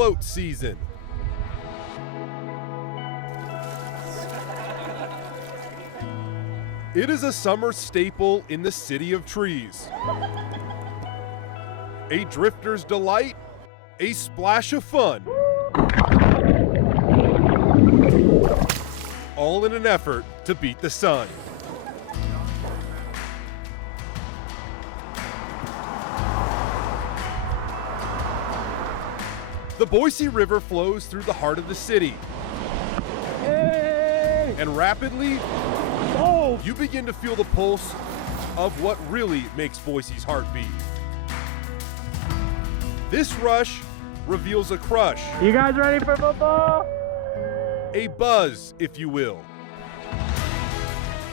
float season. It is a summer staple in the City of Trees. A drifter's delight, a splash of fun. All in an effort to beat the sun. The Boise River flows through the heart of the city. Hey! And rapidly, you begin to feel the pulse of what really makes Boise's heart beat. This rush reveals a crush. You guys ready for football? A buzz, if you will.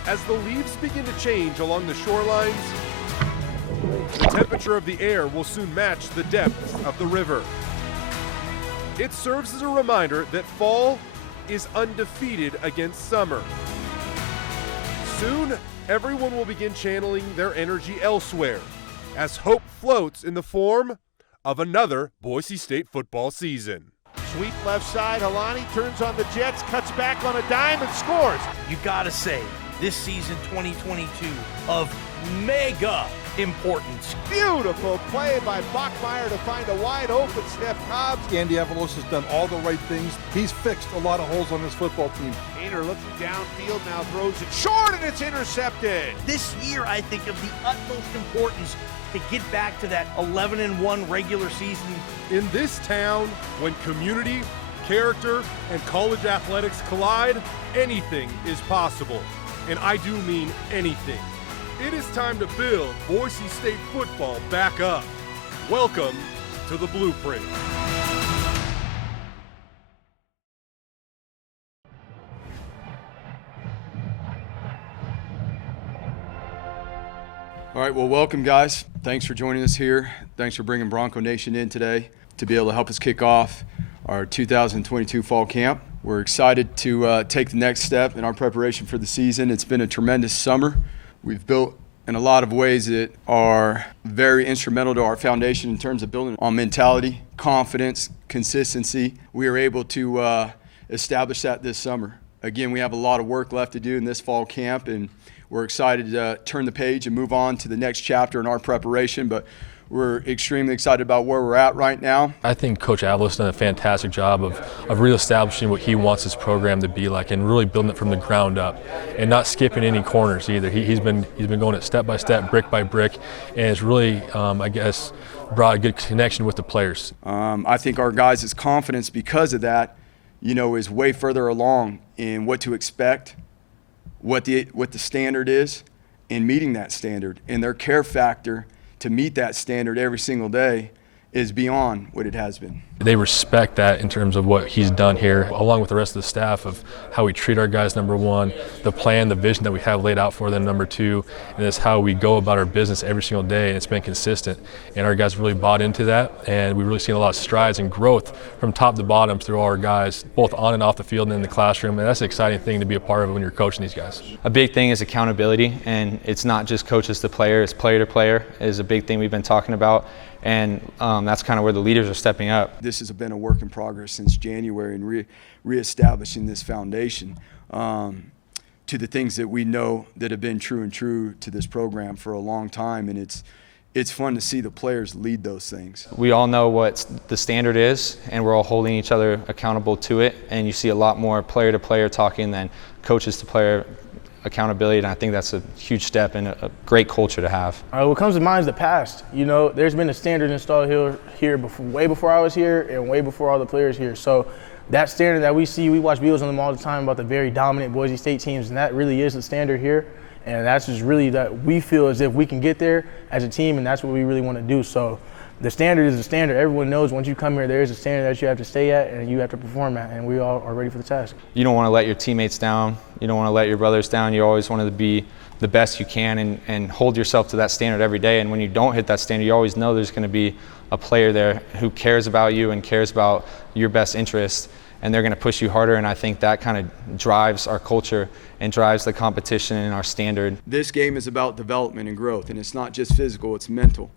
As the leaves begin to change along the shorelines, the temperature of the air will soon match the depths of the river. It serves as a reminder that fall is undefeated against summer. Soon, everyone will begin channeling their energy elsewhere as hope floats in the form of another Boise State football season. Sweep left side, Helani turns on the Jets, cuts back on a dime and scores. You gotta say, this season 2022 of mega importance. Beautiful play by Bachmeier to find a wide open Steph Cobbs. Andy Avalos has done all the right things. He's fixed a lot of holes on this football team. Hayner looking downfield, now throws it short and it's intercepted. This year, I think, of the utmost importance to get back to that 11-1 regular season. In this town, when community, character, and college athletics collide, anything is possible. And I do mean anything. It is time to build Boise State football back up. Welcome to the Blueprint. All right, well, welcome, guys. Thanks for joining us here. Thanks for bringing Bronco Nation in today to be able to help us kick off our 2022 fall camp. We're excited to take the next step in our preparation for the season. It's been a tremendous summer. We've built in a lot of ways that are very instrumental to our foundation in terms of building on mentality, confidence, consistency. We are able to establish that this summer. Again, we have a lot of work left to do in this fall camp, and we're excited to turn the page and move on to the next chapter in our preparation, but we're extremely excited about where we're at right now. I think Coach Avalos has done a fantastic job of reestablishing what he wants his program to be like and really building it from the ground up and not skipping any corners either. He's been going it step by step, brick by brick, and it's really, I guess, brought a good connection with the players. I think our guys' confidence because of that, is way further along in what to expect, what the standard is, and meeting that standard. And their care factor to meet that standard every single day is beyond what it has been. They respect that in terms of what he's done here, along with the rest of the staff, of how we treat our guys, number one, the plan, the vision that we have laid out for them, number two, and it's how we go about our business every single day, and it's been consistent. And our guys really bought into that, and we've really seen a lot of strides and growth from top to bottom through all our guys, both on and off the field and in the classroom, and that's an exciting thing to be a part of when you're coaching these guys. A big thing is accountability, and it's not just coaches to player, it's player to player is a big thing we've been talking about. And that's kind of where the leaders are stepping up. This has been a work in progress since January and reestablishing this foundation to the things that we know that have been true to this program for a long time. And it's fun to see the players lead those things. We all know what the standard is, and we're all holding each other accountable to it. And you see a lot more player to player talking than coaches to player accountability, and I think that's a huge step and a great culture to have. What comes to mind is the past. There's been a standard installed here before, way before I was here and way before all the players here. So that standard that we see, we watch videos on them all the time about the very dominant Boise State teams, and that really is the standard here. And that's just really that we feel as if we can get there as a team, and that's what we really want to do. So the standard is the standard. Everyone knows once you come here, there is a standard that you have to stay at and you have to perform at, and we all are ready for the task. You don't want to let your teammates down. You don't want to let your brothers down. You always want to be the best you can and hold yourself to that standard every day. And when you don't hit that standard, you always know there's going to be a player there who cares about you and cares about your best interest, and they're going to push you harder. And I think that kind of drives our culture and drives the competition and our standard. This game is about development and growth, and it's not just physical, it's mental.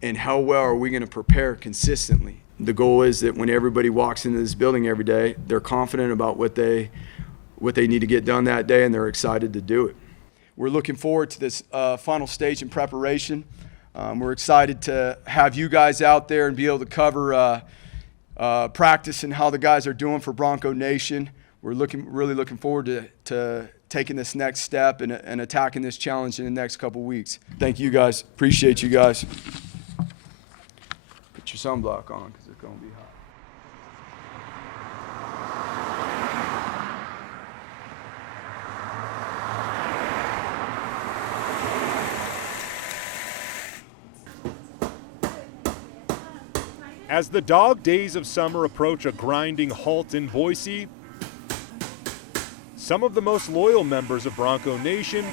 And how well are we going to prepare consistently The goal is that when everybody walks into this building every day, they're confident about what they need to get done that day, and they're excited to do it. We're looking forward to this final stage in preparation. We're excited to have you guys out there and be able to cover practice and how the guys are doing for Bronco Nation. We're really looking forward to taking this next step and attacking this challenge in the next couple weeks. Thank you guys. Appreciate you guys. Put your sunblock on because it's going to be hot. As the dog days of summer approach a grinding halt in Boise, some of the most loyal members of Bronco Nation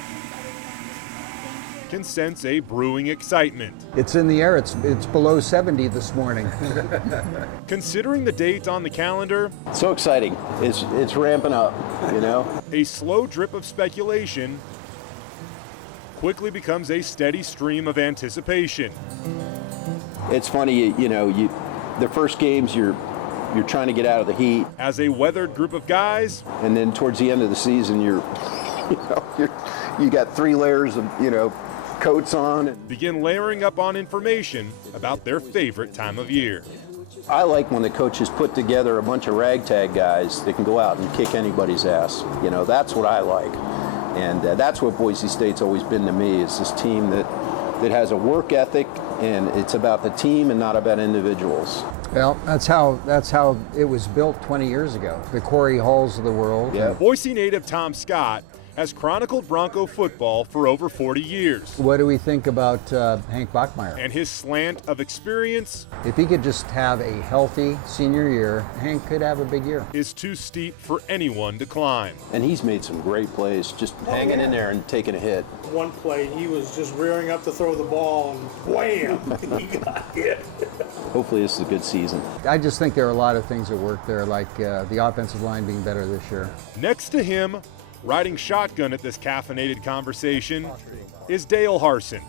can sense a brewing excitement. It's in the air. It's below 70 this morning. Considering the date on the calendar, so exciting. It's ramping up, you know. A slow drip of speculation quickly becomes a steady stream of anticipation. It's funny, you know, the first games you're trying to get out of the heat. As a weathered group of guys, and then towards the end of the season, you got 3 layers of, you know, coats on. And begin layering up on information about their favorite time of year. I like when the coaches put together a bunch of ragtag guys that can go out and kick anybody's ass. You know, that's what I like. And that's what Boise State's always been to me, is this team that has a work ethic, and it's about the team and not about individuals. Well, that's how it was built 20 years ago. The Corey Halls of the world. Yeah. Boise native Tom Scott has chronicled Bronco football for over 40 years. What do we think about Hank Bachmeier? And his slant of experience, if he could just have a healthy senior year, Hank could have a big year. Is too steep for anyone to climb. And he's made some great plays, just hanging in there and taking a hit. One play, he was just rearing up to throw the ball, and wham, he got hit. Hopefully this is a good season. I just think there are a lot of things that work there, like the offensive line being better this year. Next to him, riding shotgun at this caffeinated conversation, is Dale Harsin.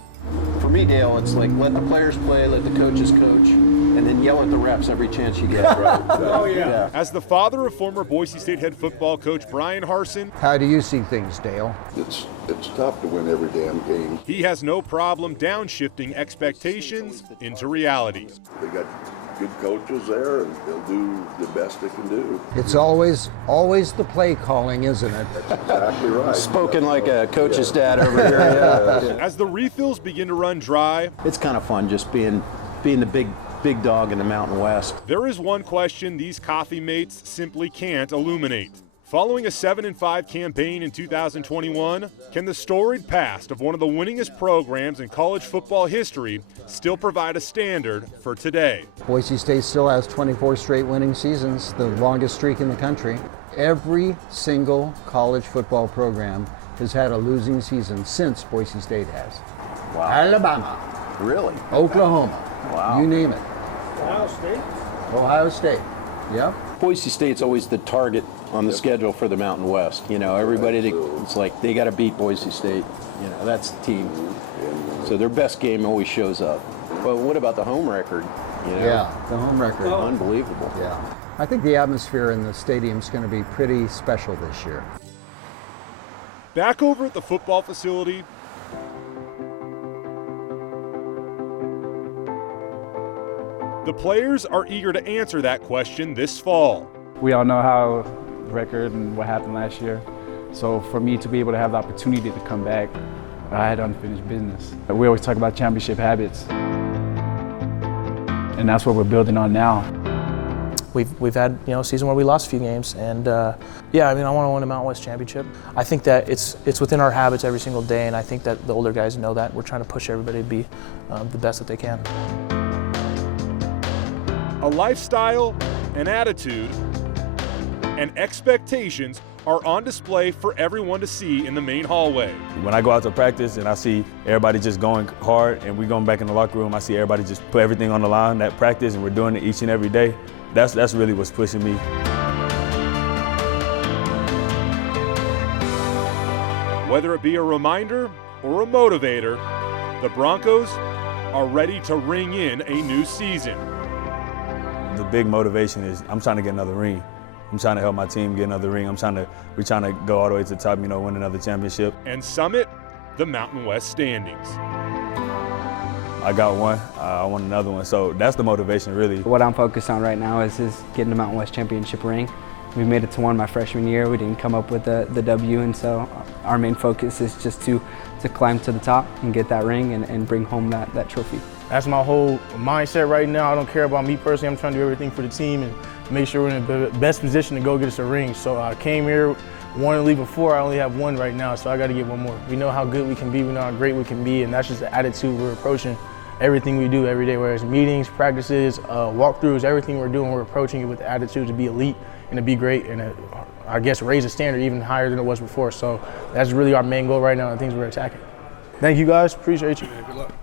For me, Dale, it's like let the players play, let the coaches coach, and then yell at the refs every chance you get, right? Oh, yeah. As the father of former Boise State head football coach Brian Harsin, how do you see things, Dale? It's tough to win every damn game. He has no problem downshifting expectations into reality. They got good coaches there, and they'll do the best they can do. It's always the play calling, isn't it? That's exactly right. Spoken like a coach's dad over here. Yeah. As the refills begin to run dry, it's kind of fun just being the big dog in the Mountain West. There is one question these coffee mates simply can't illuminate. Following a 7-5 campaign in 2021, can the storied past of one of the winningest programs in college football history still provide a standard for today? Boise State still has 24 straight winning seasons, the longest streak in the country. Every single college football program has had a losing season since Boise State has. Wow. Alabama. Really? Oklahoma. Wow. You name it. Ohio State. Yep. Boise State's always the target on the schedule for the Mountain West. You know, everybody, it's like they got to beat Boise State. You know, that's the team. So their best game always shows up. But what about the home record? You know? Yeah, the home record. Unbelievable. Yeah. I think the atmosphere in the stadium's going to be pretty special this year. Back over at the football facility, the players are eager to answer that question this fall. We all know how record and what happened last year. So for me to be able to have the opportunity to come back, I had unfinished business. We always talk about championship habits, and that's what we're building on now. We've had a season where we lost a few games, and yeah, I mean, I want to win a Mountain West championship. I think that it's within our habits every single day, and I think that the older guys know that. We're trying to push everybody to be the best that they can. A lifestyle, an attitude, and expectations are on display for everyone to see in the main hallway. When I go out to practice and I see everybody just going hard and we're going back in the locker room, I see everybody just put everything on the line at practice, and we're doing it each and every day. That's really what's pushing me. Whether it be a reminder or a motivator, the Broncos are ready to ring in a new season. The big motivation is I'm trying to get another ring. I'm trying to help my team get another ring. We're trying to go all the way to the top, you know, win another championship. And summit the Mountain West standings. I got one, I want another one. So that's the motivation, really. What I'm focused on right now is getting the Mountain West championship ring. We made it to one my freshman year. We didn't come up with the W, and so our main focus is just to climb to the top and get that ring and bring home that trophy. That's my whole mindset right now. I don't care about me personally. I'm trying to do everything for the team and make sure we're in the best position to go get us a ring. So I came here, wanted to leave before. I only have one right now, so I got to get one more. We know how good we can be. We know how great we can be, and that's just the attitude we're approaching everything we do every day, whether it's meetings, practices, walkthroughs, everything we're doing, we're approaching it with the attitude to be elite and to be great and I guess raise the standard even higher than it was before. So that's really our main goal right now and things we're attacking. Thank you guys, appreciate you. Good luck.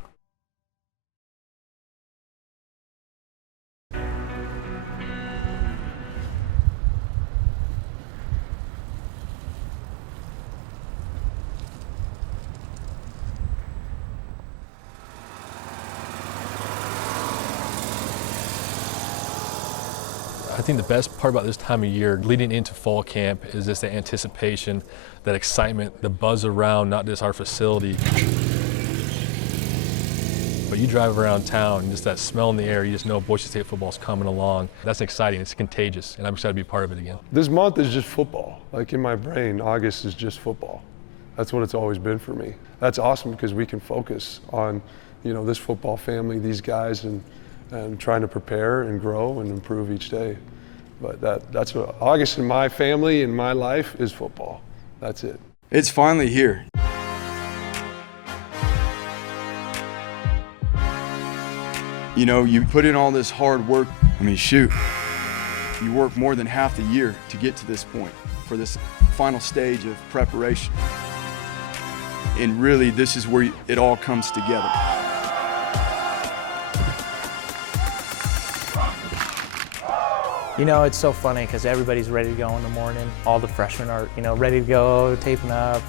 I think the best part about this time of year, leading into fall camp, is just the anticipation, that excitement, the buzz around not just our facility, but you drive around town and just that smell in the air, you just know Boise State football's coming along. That's exciting, it's contagious, and I'm excited to be part of it again. This month is just football. Like in my brain, August is just football. That's what it's always been for me. That's awesome because we can focus on, you know, this football family, these guys, and trying to prepare and grow and improve each day. But that's what August in my family, in my life, is football. That's it. It's finally here. You know, you put in all this hard work. I mean, shoot, you work more than half the year to get to this point for this final stage of preparation. And really, this is where it all comes together. You know, it's so funny because everybody's ready to go in the morning. All the freshmen are, you know, ready to go, taping up.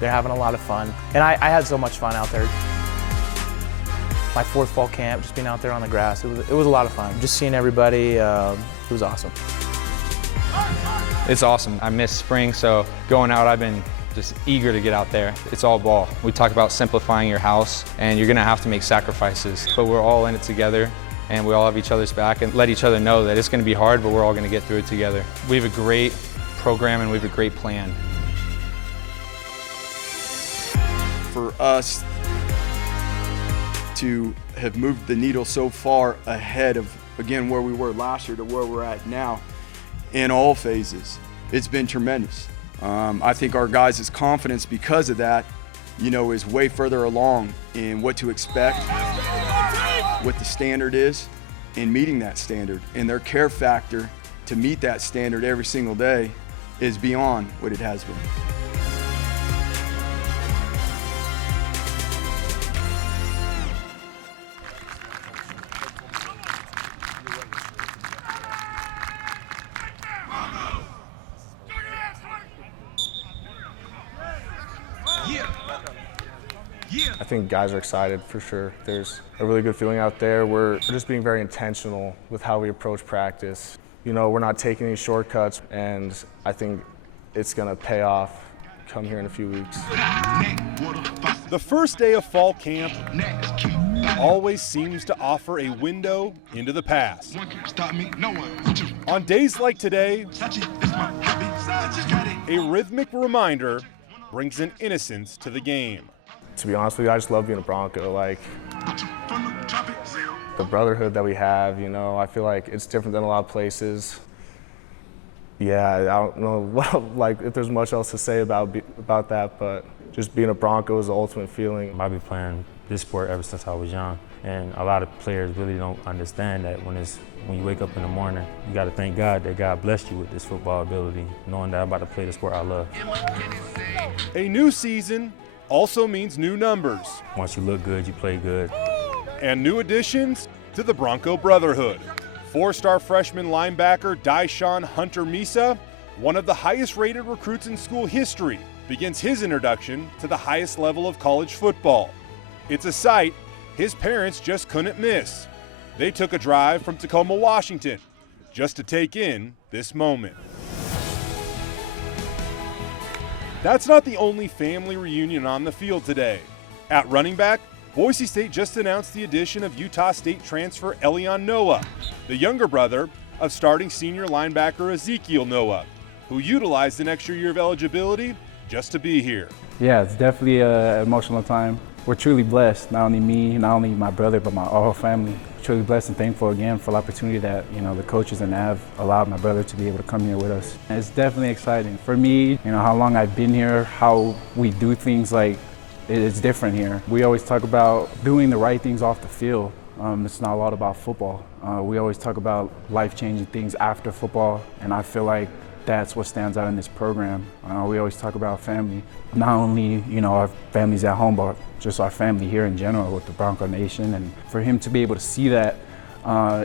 They're having a lot of fun. And I had so much fun out there. My fourth fall camp, just being out there on the grass, it was a lot of fun. Just seeing everybody, it was awesome. It's awesome. I miss spring, so going out, I've been just eager to get out there. It's all ball. We talk about simplifying your house, and you're gonna have to make sacrifices, but we're all in it together. And we all have each other's back and let each other know that it's going to be hard, but we're all going to get through it together. We have a great program and we have a great plan. For us to have moved the needle so far ahead of, again, where we were last year to where we're at now in all phases, it's been tremendous. I think our guys' confidence because of that, you know, is way further along in what to expect, what the standard is, and meeting that standard. And their care factor to meet that standard every single day is beyond what it has been. I think guys are excited for sure. There's a really good feeling out there. We're just being very intentional with how we approach practice. You know, we're not taking any shortcuts, and I think it's going to pay off come here in a few weeks. The first day of fall camp always seems to offer a window into the past. On days like today, a rhythmic reminder brings an innocence to the game. To be honest with you, I just love being a Bronco. Like, the brotherhood that we have, you know, I feel like it's different than a lot of places. Yeah, I don't know like if there's much else to say about that, but just being a Bronco is the ultimate feeling. I've been playing this sport ever since I was young, and a lot of players really don't understand that when you wake up in the morning, you got to thank God that God blessed you with this football ability, knowing that I'm about to play the sport I love. A new season also means new numbers. Once you look good, you play good. And new additions to the Bronco Brotherhood. Four-star freshman linebacker Daishan Hunter-Misa, one of the highest-rated recruits in school history, begins his introduction to the highest level of college football. It's a sight his parents just couldn't miss. They took a drive from Tacoma, Washington just to take in this moment. That's not the only family reunion on the field today. At running back, Boise State just announced the addition of Utah State transfer Elion Noah, the younger brother of starting senior linebacker Ezekiel Noah, who utilized an extra year of eligibility just to be here. Yeah, it's definitely an emotional time. We're truly blessed, not only me, not only my brother, but my whole family. Truly blessed and thankful again for the opportunity that the coaches and Nav allowed my brother to be able to come here with us. And it's definitely exciting. For me, how long I've been here, how we do things, like it's different here. We always talk about doing the right things off the field. It's not a lot about football. We always talk about life-changing things after football, and I feel like that's what stands out in this program. We always talk about family, not only our families at home, but just our family here in general with the Bronco Nation. And for him to be able to see that,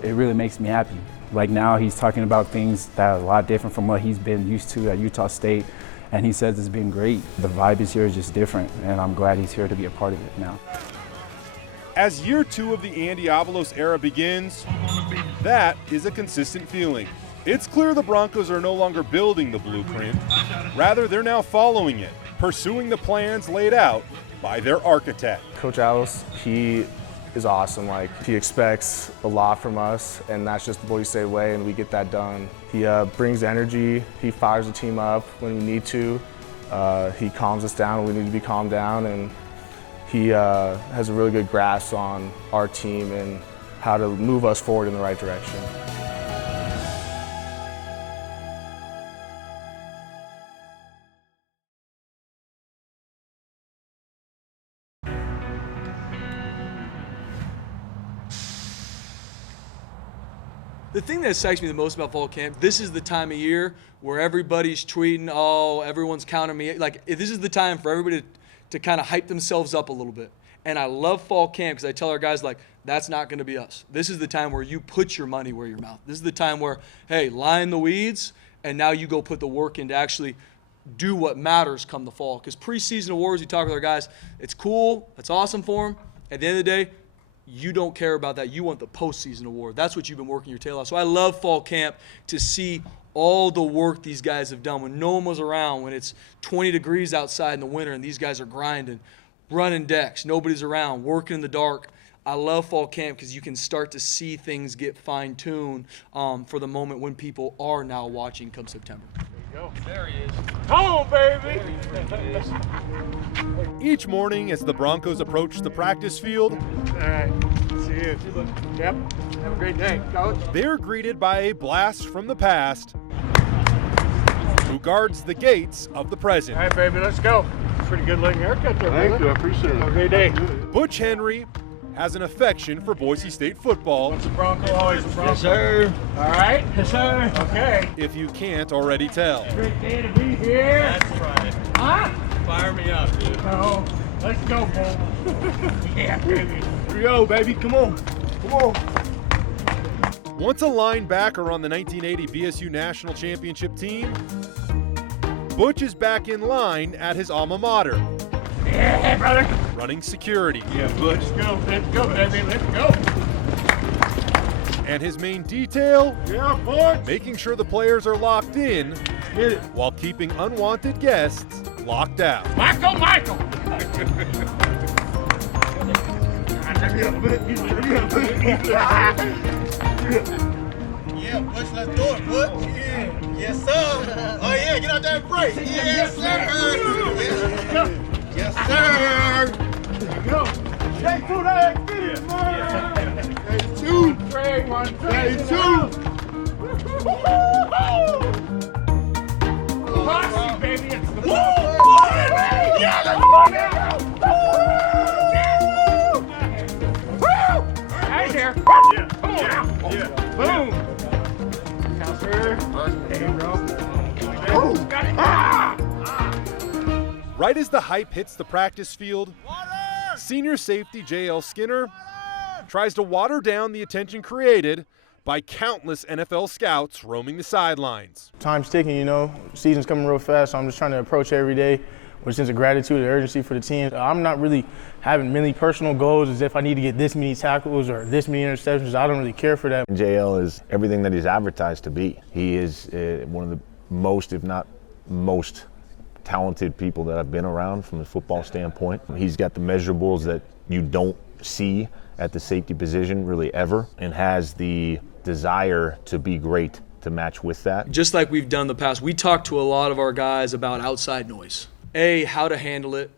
it really makes me happy. Like now he's talking about things that are a lot different from what he's been used to at Utah State, and he says it's been great. The vibe is here is just different, and I'm glad he's here to be a part of it now. As year 2 of the Andy Avalos era begins, that is a consistent feeling. It's clear the Broncos are no longer building the blueprint. Rather, they're now following it, pursuing the plans laid out by their architect. Coach Avalos, he is awesome. He expects a lot from us, and that's just the Boise State way, and we get that done. He brings energy. He fires the team up when we need to. He calms us down when we need to be calmed down, and he has a really good grasp on our team and how to move us forward in the right direction. The thing that excites me the most about fall camp, this is the time of year where everybody's tweeting, oh, everyone's counting me. This is the time for everybody to kind of hype themselves up a little bit. And I love fall camp because I tell our guys, that's not going to be us. This is the time where you put your money where your mouth. This is the time where, hey, lie in the weeds, and now you go put the work in to actually do what matters come the fall. Because preseason awards, we talk with our guys, it's cool, it's awesome for them. At the end of the day, you don't care about that. You want the postseason award. That's what you've been working your tail off. So I love fall camp to see all the work these guys have done when no one was around, when it's 20 degrees outside in the winter and these guys are grinding, running decks, nobody's around, working in the dark. I love fall camp because you can start to see things get fine-tuned for the moment when people are now watching come September. There he is. Come on, baby! Each morning as the Broncos approach the practice field, All right, see you. Yep, have a great day, Coach. They're greeted by a blast from the past who guards the gates of the present. All right, baby, let's go. Pretty good looking haircut there, Thank brother. you, I appreciate it. Have a great day. Butch Henry has an affection for Boise State football. Once a Bronco, always a Bronco. Yes, sir. All right, yes, sir. Okay. If you can't already tell. Great day to be here. That's right. Huh? Fire me up, dude. Oh, let's go, Bull. Yeah, baby. Here we go, baby. Come on. Come on. Once a linebacker on the 1980 BSU National Championship team, Butch is back in line at his alma mater. Yeah, brother. Running security. Yeah, Butch. Let's go, baby. Let's go. And his main detail, Yeah, Butch. making sure the players are locked in Get it. while keeping unwanted guests locked out. Michael. Yeah, Butch, let's do it, Butch. Yeah. Yes, sir. Oh, yeah, get out there and break. Yes, sir. Yes, sir. There you go. Take two there. Get it, man. Take two. Trey, one. Take two. Posse, baby. It's the yeah, let's go now. Right here. Yeah. Come on now. Yeah. Boom. Counter. Hey, bro. Got it. Right as the hype hits the practice field, senior safety J.L. Skinner tries to water down the attention created by countless NFL scouts roaming the sidelines. Time's ticking, season's coming real fast, so I'm just trying to approach it every day with a sense of gratitude and urgency for the team. I'm not really having many personal goals as if I need to get this many tackles or this many interceptions. I don't really care for that. JL is everything that he's advertised to be. He is one of the most, if not most, talented people that I've been around from a football standpoint. He's got the measurables that you don't see at the safety position really ever, and has the desire to be great to match with that. Just like we've done in the past, we talk to a lot of our guys about outside noise. A, how to handle it,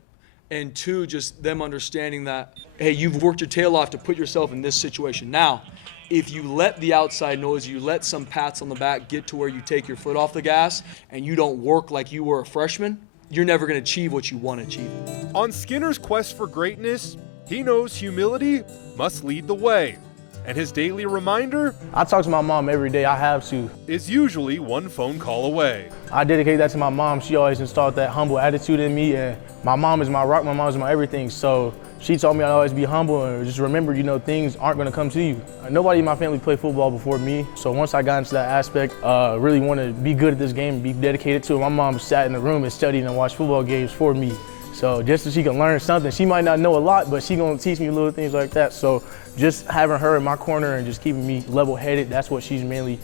and two, just them understanding that, hey, you've worked your tail off to put yourself in this situation. Now, if you let the outside noise, you let some pats on the back get to where you take your foot off the gas and you don't work like you were a freshman, you're never going to achieve what you want to achieve. On Skinner's quest for greatness, he knows humility must lead the way. And his daily reminder, I talk to my mom every day, I have to, is usually one phone call away. I dedicate that to my mom. She always installed that humble attitude in me, and my mom is my rock, my mom is my everything. So she taught me I'd always be humble and just remember, things aren't gonna come to you. Nobody in my family played football before me. So once I got into that aspect, really want to be good at this game and be dedicated to it. My mom sat in the room and studied and watched football games for me. So just so she can learn something, she might not know a lot, but she gonna teach me little things like that. So just having her in my corner and just keeping me level-headed, that's what she mainly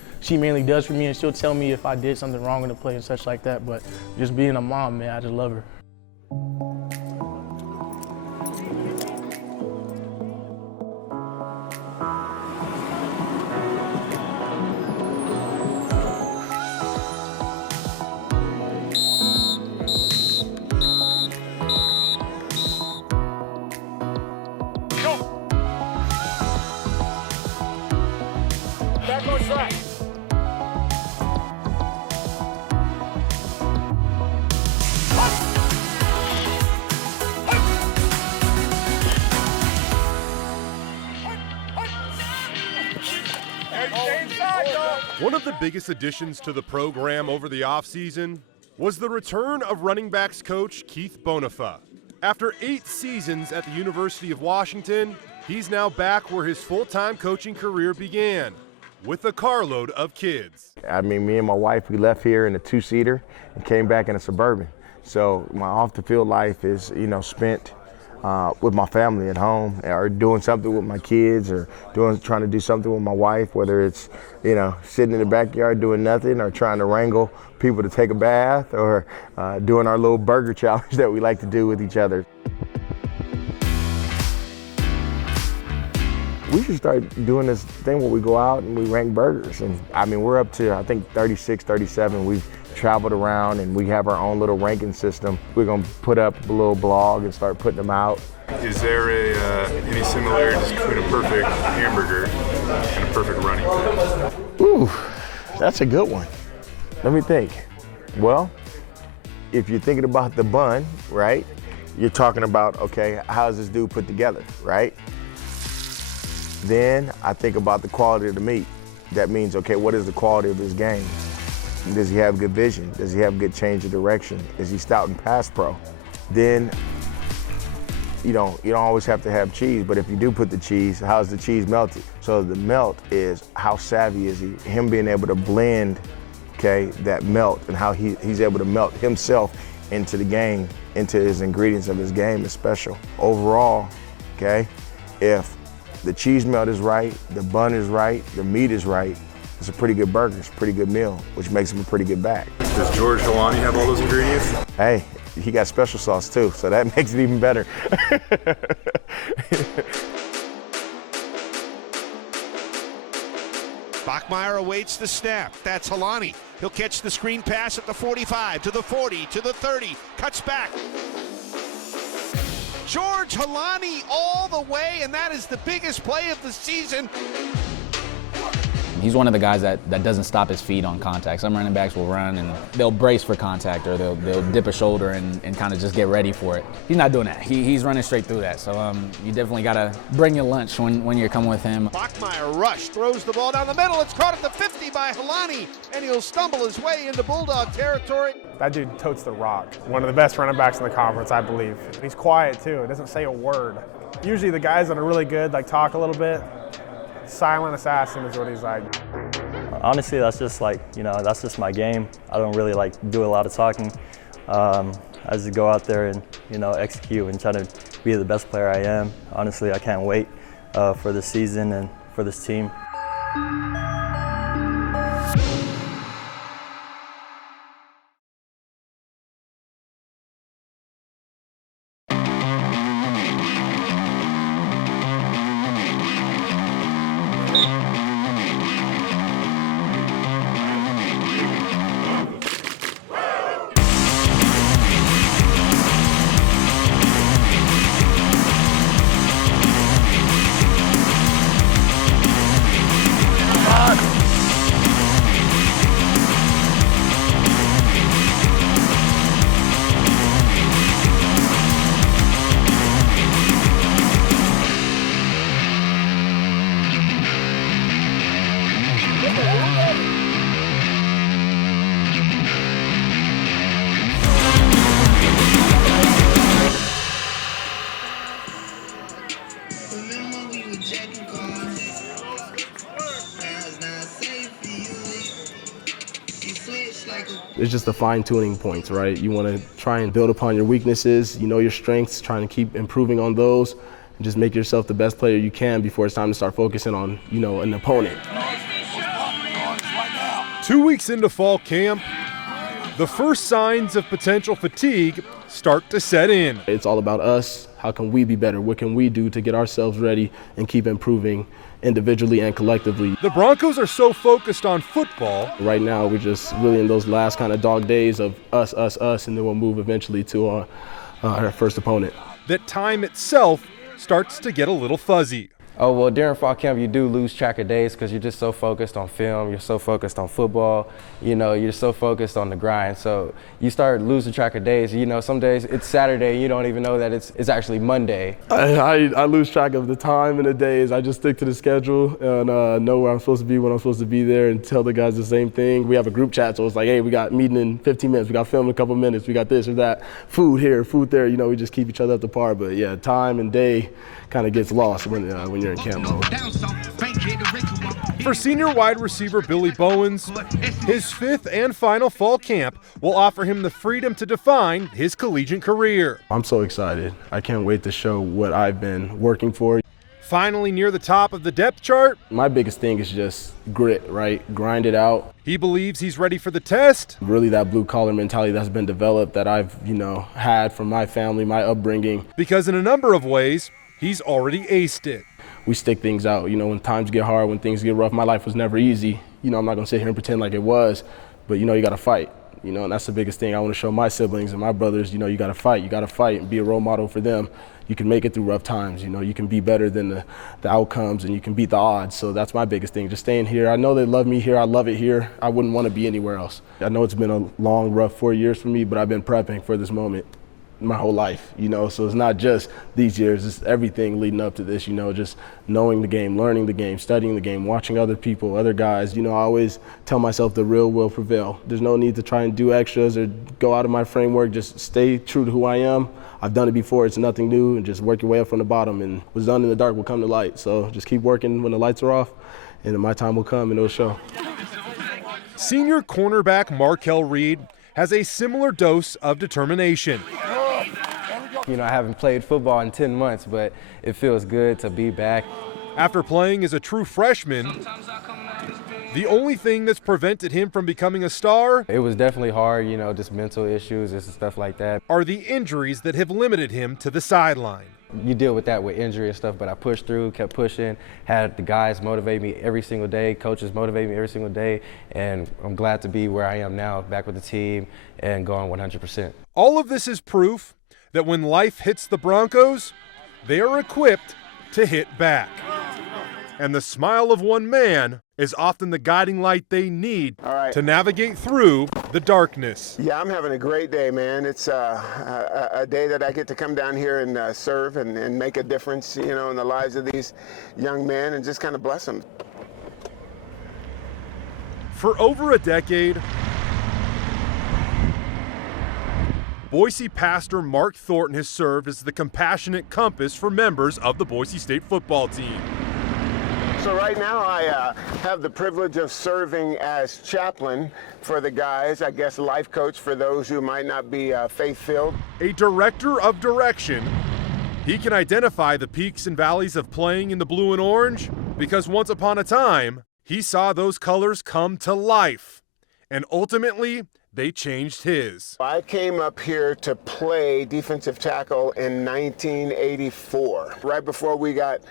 does for me. And she'll tell me if I did something wrong in the play and such like that. But just being a mom, man, I just love her. One of the biggest additions to the program over the offseason was the return of running backs coach Keith Bonifa. After 8 seasons at the University of Washington, he's now back where his full-time coaching career began, with a carload of kids. I mean, me and my wife, we left here in a 2-seater and came back in a Suburban. So my off-the-field life is, spent with my family at home, or doing something with my kids, or trying to do something with my wife, whether it's, sitting in the backyard doing nothing, or trying to wrangle people to take a bath, or doing our little burger challenge that we like to do with each other. We should start doing this thing where we go out and we rank burgers. And I mean, we're up to, I think, 36, 37. We've traveled around and we have our own little ranking system. We're gonna put up a little blog and start putting them out. Is there any similarities between a perfect hamburger and a perfect running back? Ooh, that's a good one. Let me think. Well, if you're thinking about the bun, right? You're talking about, okay, how's this dude put together, right? Then I think about the quality of the meat. That means, okay, what is the quality of his game? Does he have good vision? Does he have good change of direction? Is he stout and pass pro? Then you don't always have to have cheese, but if you do put the cheese, how's the cheese melted? So the melt is how savvy is he? Him being able to blend, okay, that melt, and how he's able to melt himself into the game, into his ingredients of his game is special. Overall, okay, if the cheese melt is right, the bun is right, the meat is right, it's a pretty good burger, it's a pretty good meal, which makes him a pretty good back. Does George Holani have all those ingredients? Hey, he got special sauce too, so that makes it even better. Bachmeier awaits the snap. That's Holani. He'll catch the screen pass at the 45, to the 40, to the 30, cuts back. George Holani all the way, and that is the biggest play of the season. He's one of the guys that doesn't stop his feet on contact. Some running backs will run and they'll brace for contact, or they'll dip a shoulder and kind of just get ready for it. He's not doing that. He's running straight through that. So you definitely got to bring your lunch when you're coming with him. Bachmeier rush, throws the ball down the middle. It's caught at the 50 by Holani, and he'll stumble his way into Bulldog territory. That dude totes the rock. One of the best running backs in the conference, I believe. He's quiet too, doesn't say a word. Usually the guys that are really good talk a little bit. Silent assassin is what he's like. Honestly, that's just that's just my game. I don't really do a lot of talking. I just go out there and, execute and try to be the best player I am. Honestly, I can't wait for this season and for this team. It's just the fine-tuning points, right? You want to try and build upon your weaknesses, your strengths, trying to keep improving on those, and just make yourself the best player you can before it's time to start focusing on, an opponent. 2 weeks into fall camp, the first signs of potential fatigue start to set in. It's all about us. How can we be better? What can we do to get ourselves ready and keep improving individually and collectively? The Broncos are so focused on football. Right now, we're just really in those last kind of dog days of us, and then we'll move eventually to our first opponent. That time itself starts to get a little fuzzy. Oh, well, during fall camp, you do lose track of days because you're just so focused on film, you're so focused on football, you're so focused on the grind. So you start losing track of days. Some days it's Saturday, you don't even know that it's actually Monday. I lose track of the time and the days. I just stick to the schedule and know where I'm supposed to be, when I'm supposed to be there, and tell the guys the same thing. We have a group chat, so it's like, hey, we got meeting in 15 minutes, we got film in a couple minutes, we got this or that, food here, food there. We just keep each other up to par. But yeah, time and day kind of gets lost when you're in camp mode. For senior wide receiver Billy Bowens, his fifth and final fall camp will offer him the freedom to define his collegiate career. I'm so excited. I can't wait to show what I've been working for. Finally near the top of the depth chart, my biggest thing is just grit, right? Grind it out. He believes he's ready for the test. Really that blue collar mentality that's been developed that I've, had from my family, my upbringing. Because in a number of ways, he's already aced it. We stick things out, when times get hard, when things get rough. My life was never easy. I'm not gonna sit here and pretend like it was, but you gotta fight. And that's the biggest thing I want to show my siblings and my brothers. You gotta fight and be a role model for them. You can make it through rough times. You can be better than the outcomes, and you can beat the odds. So that's my biggest thing, just staying here. I know they love me here. I love it here. I wouldn't want to be anywhere else. I know it's been a long, rough 4 years for me, but I've been prepping for this moment my whole life, so it's not just these years, it's everything leading up to this, just knowing the game, learning the game, studying the game, watching other people, other guys. I always tell myself the real will prevail. There's no need to try and do extras or go out of my framework. Just stay true to who I am. I've done it before, it's nothing new, and just work your way up from the bottom, and what's done in the dark will come to light. So just keep working when the lights are off, and then my time will come and it'll show. Senior cornerback Markel Reed has a similar dose of determination. I haven't played football in 10 months, but it feels good to be back. After playing as a true freshman, the only thing that's prevented him from becoming a star, it was definitely hard, just mental issues and stuff like that, are the injuries that have limited him to the sideline. You deal with that with injury and stuff, but I pushed through, kept pushing, had the guys motivate me every single day, coaches motivate me every single day, and I'm glad to be where I am now, back with the team and going 100%. All of this is proof that when life hits the Broncos, they are equipped to hit back. And the smile of one man is often the guiding light they need to navigate through the darkness. Yeah, I'm having a great day, man. It's a day that I get to come down here and serve and make a difference, in the lives of these young men and just kind of bless them. For over a decade, Boise pastor Mark Thornton has served as the compassionate compass for members of the Boise State football team. So So right now I have the privilege of serving as chaplain for the guys, I guess life coach for those who might not be faith-filled. A director of direction. He can identify the peaks and valleys of playing in the blue and orange because once upon a time, he saw those colors come to life. And ultimately, they changed his. I came up here to play defensive tackle in 1984, right before we got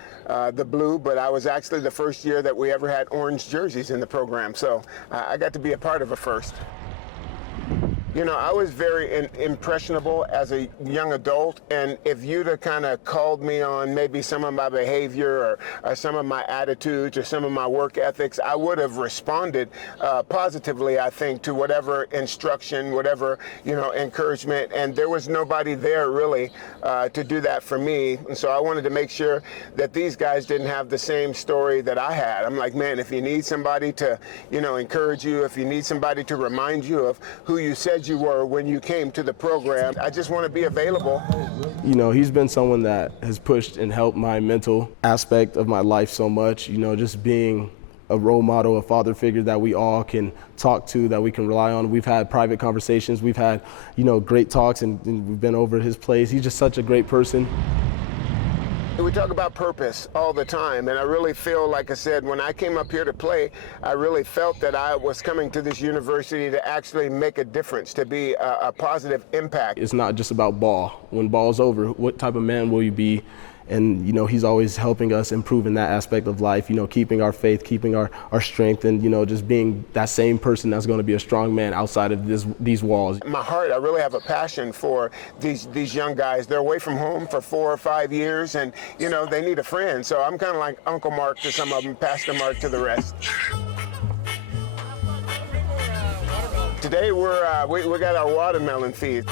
the blue, but I was actually the first year that we ever had orange jerseys in the program, so I got to be a part of a first. You know, I was very impressionable as a young adult, and if you'd have kind of called me on maybe some of my behavior or some of my attitudes or some of my work ethics, I would have responded positively, I think, to whatever instruction, whatever, you know, encouragement, and there was nobody there really to do that for me, and so I wanted to make sure that these guys didn't have the same story that I had. I'm like, man, if you need somebody to, you know, encourage you, if you need somebody to remind you of who you said you were when you came to the program, I just want to be available. You know, he's been someone that has pushed and helped my mental aspect of my life so much, you know, just being a role model, a father figure that we all can talk to, that we can rely on. We've had private conversations, we've had, you know, great talks, and we've been over at his place. He's just such a great person. We talk about purpose all the time, and I really feel, like I said, when I came up here to play, I really felt that I was coming to this university to actually make a difference, to be a positive impact. It's not just about ball. When ball's over, what type of man will you be? And, you know, he's always helping us improve in that aspect of life, you know, keeping our faith, keeping our strength, and, you know, just being that same person that's going to be a strong man outside of these walls. In my heart, I really have a passion for these young guys. They're away from home for 4 or 5 years, and, you know, they need a friend. So I'm kind of like Uncle Mark to some of them, Pastor Mark to the rest. Today we got our watermelon feed.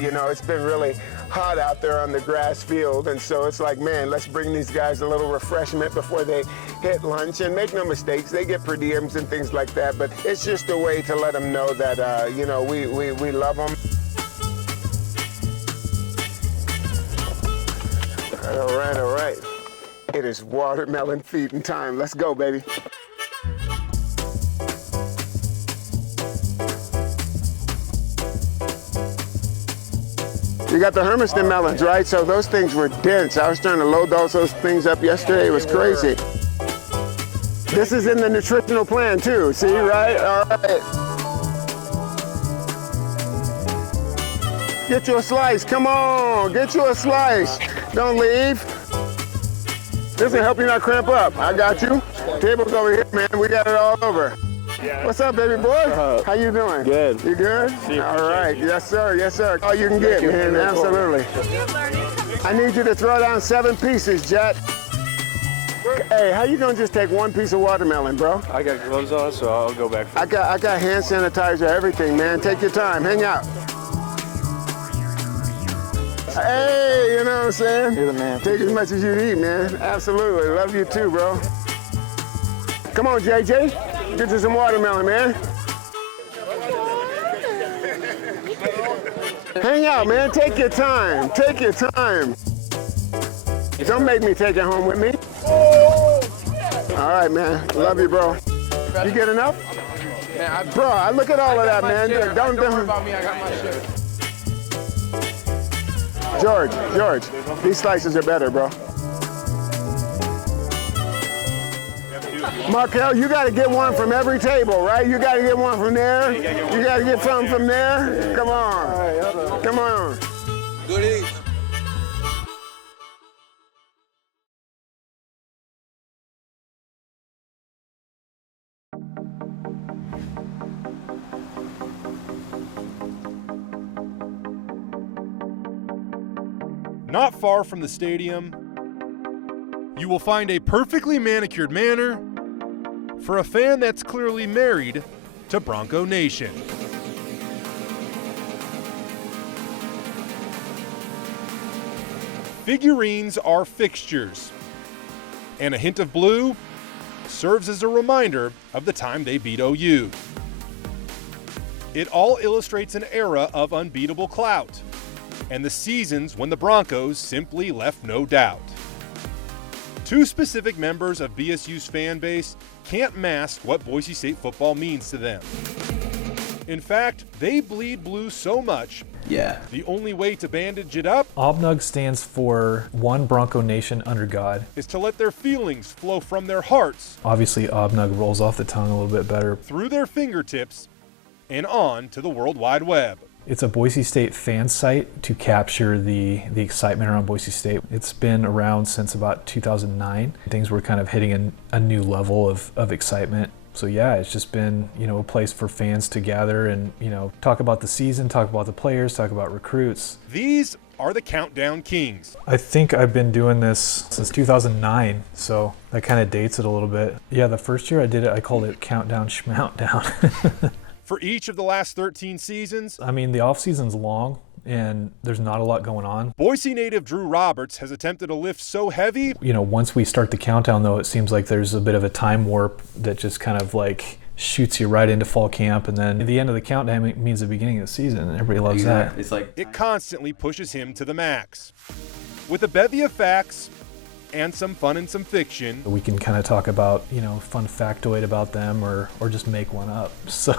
You know, it's been really hot out there on the grass field, and so it's like, man, let's bring these guys a little refreshment before they hit lunch. And make no mistakes, they get per diems and things like that, but it's just a way to let them know that, you know, we love them. All right. It is watermelon feeding time. Let's go, baby. You got the Hermiston melons, right? So those things were dense. I was trying to load those things up yesterday. It was crazy. This is in the nutritional plan too, see, right? All right. Get you a slice, come on, get you a slice. Don't leave. This will help you not cramp up. I got you. Table's over here, man. We got it all over. What's up, baby boy? How you doing? Good. You good? All right. Yes, sir. Yes, sir. All you can get, man. Absolutely. I need you to throw down 7 pieces, Jet. Hey, how you gonna just take 1 piece of watermelon, bro? I got gloves on, so I'll go back. I got hand sanitizer, everything, man. Take your time. Hang out. Hey, you know what I'm saying? You're the man. Take as much as you need, man. Absolutely. Love you too, bro. Come on, JJ. Get you some watermelon, man. Hang out, man. Take your time. Take your time. Don't make me take it home with me. All right, man. Love you, bro. You get enough? Bro, I look at all of that, man. Don't worry about me. I got my share. George, these slices are better, bro. Markel, you got to get one from every table, right? You got to get one from there. You got to get something from there. Come on. Come on. Good evening. Not far from the stadium, you will find a perfectly manicured manor for a fan that's clearly married to Bronco Nation. Figurines are fixtures, and a hint of blue serves as a reminder of the time they beat OU. It all illustrates an era of unbeatable clout, and the seasons when the Broncos simply left no doubt. Two specific members of BSU's fan base can't mask what Boise State football means to them. In fact, they bleed blue so much, the only way to bandage it up OBNUG stands for One Bronco Nation Under God. is to let their feelings flow from their hearts Obviously, OBNUG rolls off the tongue a little bit better. through their fingertips and on to the World Wide Web. It's a Boise State fan site to capture the excitement around Boise State. It's been around since about 2009. Things were kind of hitting a new level of excitement. So yeah, it's just been, a place for fans to gather and, talk about the season, talk about the players, talk about recruits. These are the Countdown Kings. I think I've been doing this since 2009, so that kind of dates it a little bit. Yeah, the first year I did it, I called it Countdown Schmountdown. For each of the last 13 seasons, I mean, the off season's long and there's not a lot going on. Boise native Drew Roberts has attempted to lift so heavy. Once we start the countdown though, it seems like there's a bit of a time warp that just kind of like shoots you right into fall camp, and then the end of the countdown means the beginning of the season, and everybody loves that. It's like it constantly pushes him to the max. With a bevy of facts and some fun and some fiction, We can kind of talk about, fun factoid about them or just make one up. So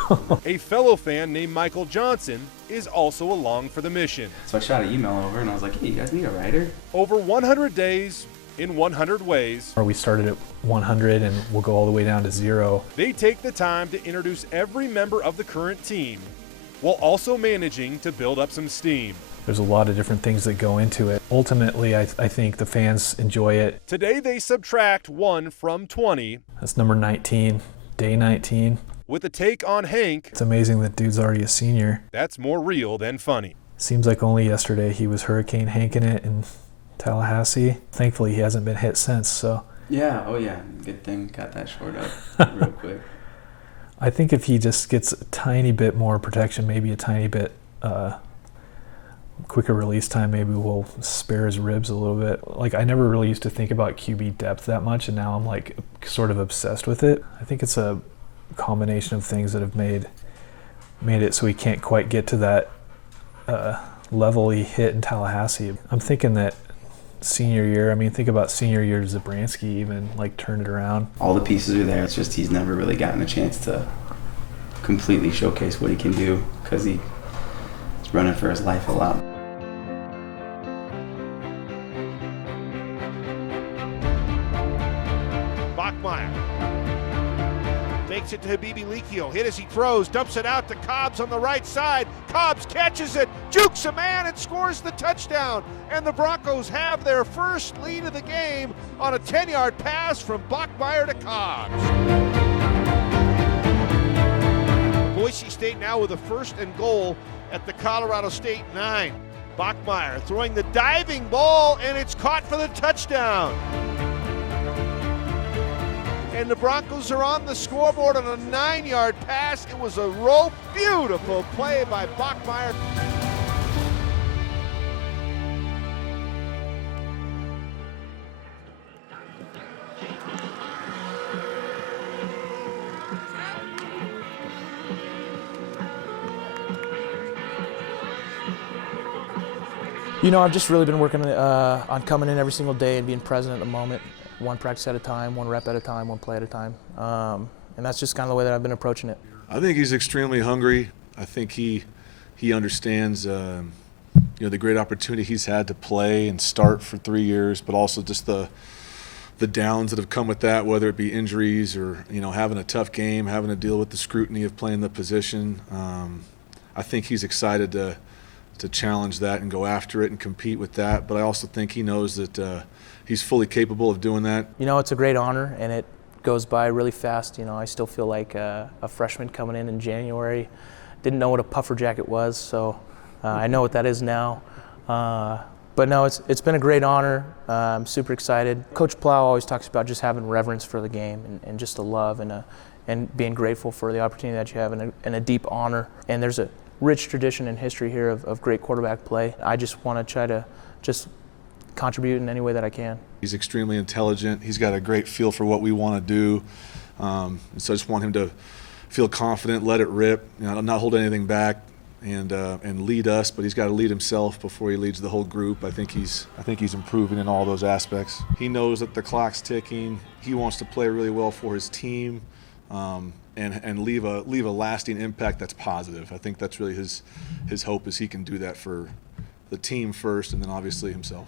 a fellow fan named Michael Johnson is also along for the mission. So I shot an email over and I was like, hey, you guys need a writer? Over 100 days in 100 ways. Or we started at 100 and we'll go all the way down to 0. They take the time to introduce every member of the current team while also managing to build up some steam. There's a lot of different things that go into it. Ultimately, I think the fans enjoy it. Today they subtract 1 from 20. That's number 19, day 19. With a take on Hank. It's amazing that dude's already a senior. That's more real than funny. Seems like only yesterday he was Hurricane Hanking it in Tallahassee. Thankfully, he hasn't been hit since, so. Yeah, oh yeah, good thing got that short up real quick. I think if he just gets a tiny bit more protection, maybe a tiny bit quicker release time, maybe we'll spare his ribs a little bit. Like, I never really used to think about QB depth that much, and now I'm like sort of obsessed with it. I think it's a combination of things that have made it so he can't quite get to that level he hit in Tallahassee. I'm thinking that senior year, think about senior year Zabransky even, like, turned it around. All the pieces are there. It's just he's never really gotten a chance to completely showcase what he can do because he's running for his life a lot. Bachmeier fakes it to Habibi Likio. Hit as he throws, dumps it out to Cobbs on the right side. Cobbs catches it, jukes a man, and scores the touchdown. And the Broncos have their first lead of the game on a 10-yard pass from Bachmeier to Cobbs. Boise State now with a 1st and goal at the Colorado State 9. Bachmeier throwing the diving ball, and it's caught for the touchdown. And the Broncos are on the scoreboard on a 9-yard pass. It was a rope. Beautiful play by Bachmeier. I've just really been working on coming in every single day and being present at the moment. One practice at a time, one rep at a time, one play at a time. And that's just kind of the way that I've been approaching it. I think he's extremely hungry. I think he understands the great opportunity he's had to play and start for 3 years, but also just the downs that have come with that, whether it be injuries or having a tough game, having to deal with the scrutiny of playing the position. I think he's excited to challenge that and go after it and compete with that. But I also think he knows that he's fully capable of doing that. It's a great honor, and it goes by really fast. I still feel like a freshman coming in January. Didn't know what a puffer jacket was, so I know what that is now. But no, it's been a great honor. I'm super excited. Coach Plow always talks about just having reverence for the game and just a love and being grateful for the opportunity that you have and a deep honor. And there's a rich tradition and history here of great quarterback play. I just want to try to just contribute in any way that I can. He's extremely intelligent. He's got a great feel for what we want to do. So I just want him to feel confident, let it rip, not hold anything back, and lead us, but he's got to lead himself before he leads the whole group. I think he's improving in all those aspects. He knows that the clock's ticking. He wants to play really well for his team, and leave a lasting impact that's positive. I think that's really his hope, is he can do that for the team first, and then obviously himself.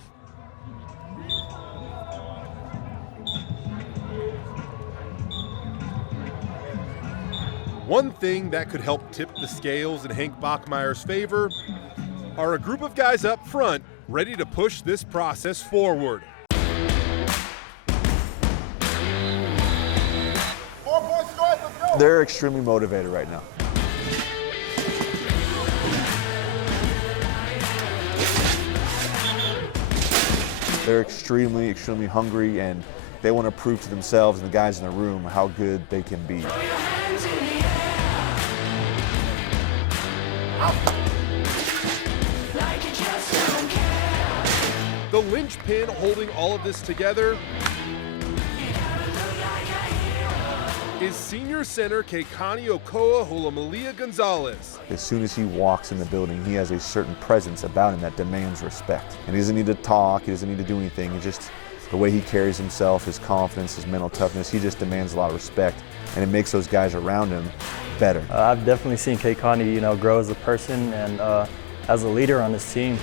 One thing that could help tip the scales in Hank Bachmeier's favor are a group of guys up front ready to push this process forward. They're extremely motivated right now. They're extremely, extremely hungry, and they want to prove to themselves and the guys in the room how good they can be. The linchpin holding all of this together is senior center Keikani Okoa Hulamalia Gonzalez. As soon as he walks in the building, he has a certain presence about him that demands respect. And he doesn't need to talk, he doesn't need to do anything. It's just the way he carries himself, his confidence, his mental toughness, he just demands a lot of respect. And it makes those guys around him better. I've definitely seen Keikani, grow as a person and as a leader on this team.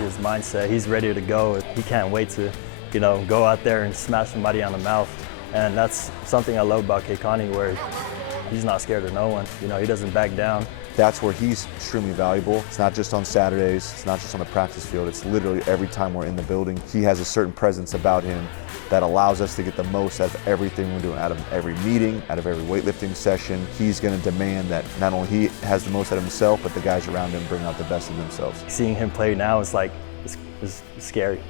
His mindset, he's ready to go. He can't wait to, go out there and smash somebody on the mouth. And that's something I love about Keikani, where he's not scared of no one. He doesn't back down. That's where he's extremely valuable. It's not just on Saturdays, it's not just on the practice field, it's literally every time we're in the building. He has a certain presence about him that allows us to get the most out of everything we're doing, out of every meeting, out of every weightlifting session. He's going to demand that not only he has the most out of himself, but the guys around him bring out the best in themselves. Seeing him play now is it's scary.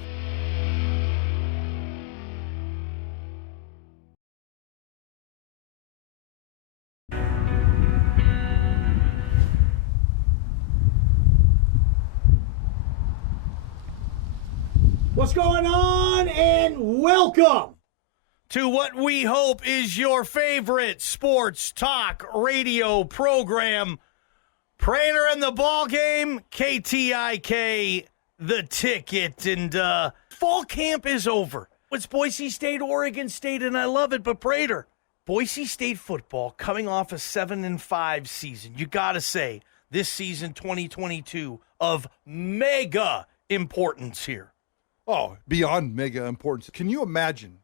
What's going on, and welcome to what we hope is your favorite sports talk radio program. Prater and the Ball Game, KTIK, The Ticket, and fall camp is over. It's Boise State, Oregon State, and I love it, but Prater, Boise State football coming off a 7-5 season. You gotta say, this season 2022 of mega importance here. Oh, beyond mega importance. Can you imagine,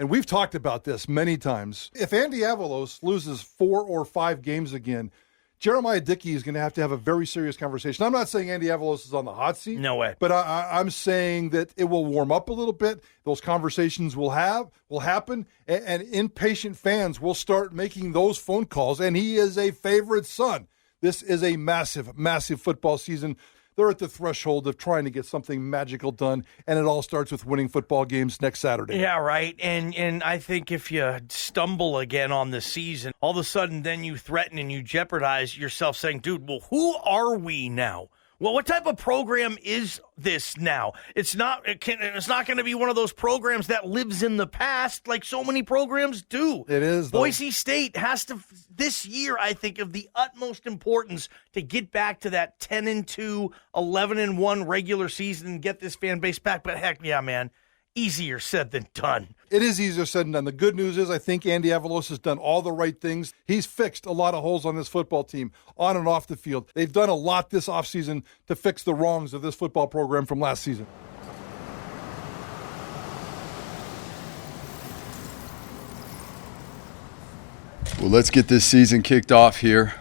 and we've talked about this many times, if Andy Avalos loses 4 or 5 games again, Jeremiah Dickey is going to have a very serious conversation. I'm not saying Andy Avalos is on the hot seat. No way. But I'm saying that it will warm up a little bit. Those conversations will happen, and impatient fans will start making those phone calls, and he is a favorite son. This is a massive, massive football season. They're at the threshold of trying to get something magical done, and it all starts with winning football games next Saturday. Yeah, right. And I think if you stumble again on the season, all of a sudden then you threaten and you jeopardize yourself saying, dude, well, who are we now? Well, what type of program is this now? It's not going to be one of those programs that lives in the past like so many programs do. It is, though. Boise State has to, this year, I think, of the utmost importance to get back to that 10-2, 11-1 regular season and get this fan base back. But heck, yeah, man, easier said than done. It is easier said than done. The good news is I think Andy Avalos has done all the right things. He's fixed a lot of holes on this football team, on and off the field. They've done a lot this offseason to fix the wrongs of this football program from last season. Well, let's get this season kicked off here.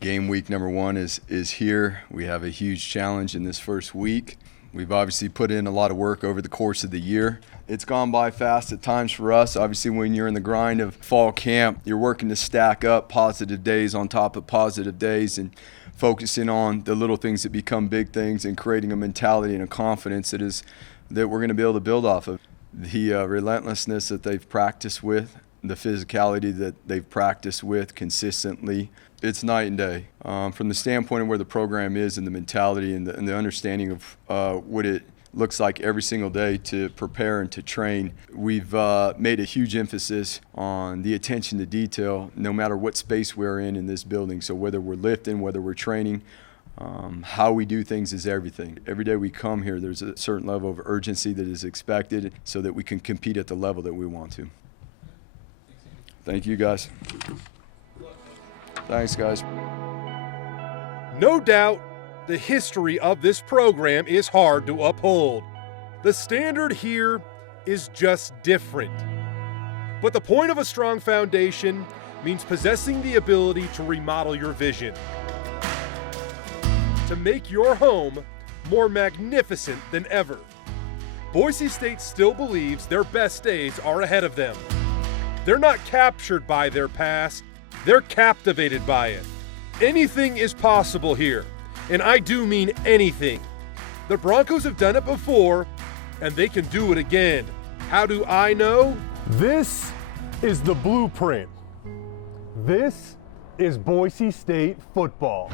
Game week number 1 is here. We have a huge challenge in this first week. We've obviously put in a lot of work over the course of the year. It's gone by fast at times for us. Obviously, when you're in the grind of fall camp, you're working to stack up positive days on top of positive days and focusing on the little things that become big things and creating a mentality and a confidence that we're going to be able to build off of. The relentlessness that they've practiced with, the physicality that they've practiced with consistently, it's night and day. From the standpoint of where the program is and the mentality and the understanding of what it looks like every single day to prepare and to train. We've made a huge emphasis on the attention to detail, no matter what space we're in this building. So whether we're lifting, whether we're training, how we do things is everything. Every day we come here, there's a certain level of urgency that is expected so that we can compete at the level that we want to. Thank you, guys. Thanks, guys. No doubt, the history of this program is hard to uphold. The standard here is just different. But the point of a strong foundation means possessing the ability to remodel your vision, to make your home more magnificent than ever. Boise State still believes their best days are ahead of them. They're not captured by their past, they're captivated by it. Anything is possible here, and I do mean anything. The Broncos have done it before, and they can do it again. How do I know? This is the blueprint. This is Boise State football.